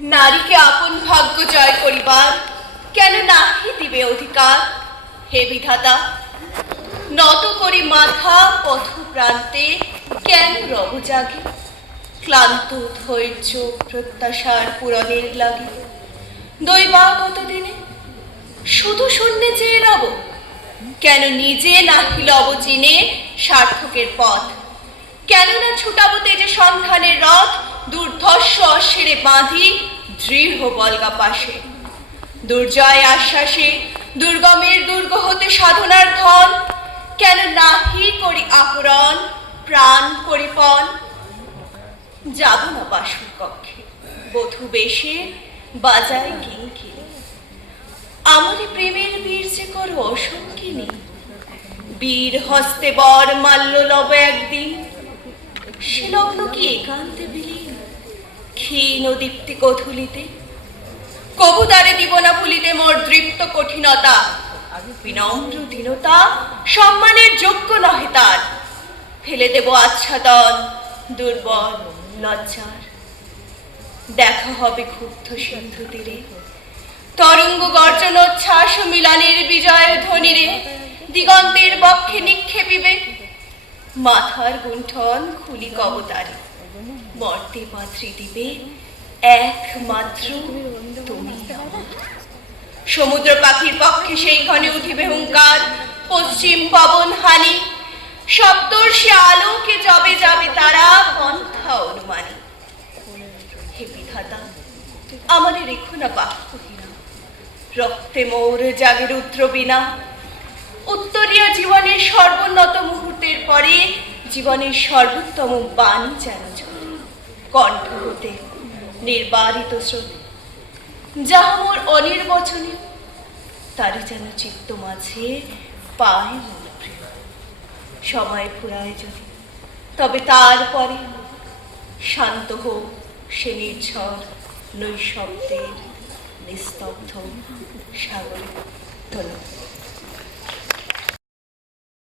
নারীকে আপন ভাগ্য জয় করিবার কেন নাহি দিবে অধিকার? হে বিধাতা, নত করি মাথা পথ প্রান্তে, কেন রব জাগে? ক্লান্ত ধৈর্য প্রত্যাশার পূরণের লাগে দৈবাগত দিনে শুধু শূন্যে চেয়ে রব। কেন নিজে নাহি লব চিনে সার্থকের পথ? কেন না ছুটাবো তেজে সন্ধানের রথ, দুর্ধর্ষ অশ্বেরে বাঁধি দৃঢ় বলগা পাশে। দুর্জয় আশ্বাসে দুর্গমের দুর্গ হতে সাধনার ধন, কেন নাহি করি আহরণ প্রাণ পরিপণ? যাব না বাসুর কক্ষে বধূ বেশে বাজায় কিঙ্কিনি, আমার প্রেমের বীর যে করো অসঙ্গিনী। বীর হস্তে বর মাল্য লব একদিন, সে লগ্ন কি একান্তে বিলীন ক্ষীণ দীপ্তি কধুলিতে। কবুতারে দিব না ভুলিতে মোর দৃপ্ত কঠিনতা, বিনম্র দীনতা সম্মানের যোগ্য নহে তার। ফেলে দেব আচ্ছাদন দুর্বল লজ্জার, দেখা হবে ক্ষুব্ধ সিন্ধু তীরে তরঙ্গ গর্জনোচ্ছ্বাস মিলনের বিজয় ধ্বনিরে। দিগন্তের বক্ষে নিক্ষেপিবে মাথার গুণ্ঠন খুলি কবতারে, মর্তে পাত্রী দিবে একমাত্র তুমি আমার। সমুদ্র পাখির পক্ষে সেই ক্ষণে উঠিবে হুঙ্কার, পশ্চিম পবন হানি সপ্তর্ষি আলোকে জবে যাবে তারা পন্থা অনুমানী। হে বিধাতা, আমারে রেখো না বাক্যহীনা, রক্তে মোর জাগে রুদ্র বিনা। উত্তরীয় জীবনের সর্বোন্নত মুহূর্তের পরে জীবনের সর্বোত্তম বাণী যেন চলে কণ্ঠ হতে নির্বারিত স্রোতে। যাহা মোর অনির্বচনীয় তারই যেন চিত্ত মাঝে পায় মূল প্রিয়। সময় ফুরায় যদি তবে তারপরে শান্ত হোক সে নির্ঝর নৈশব্দের নিস্তব্ধ সাগরে। ধন্যবাদ।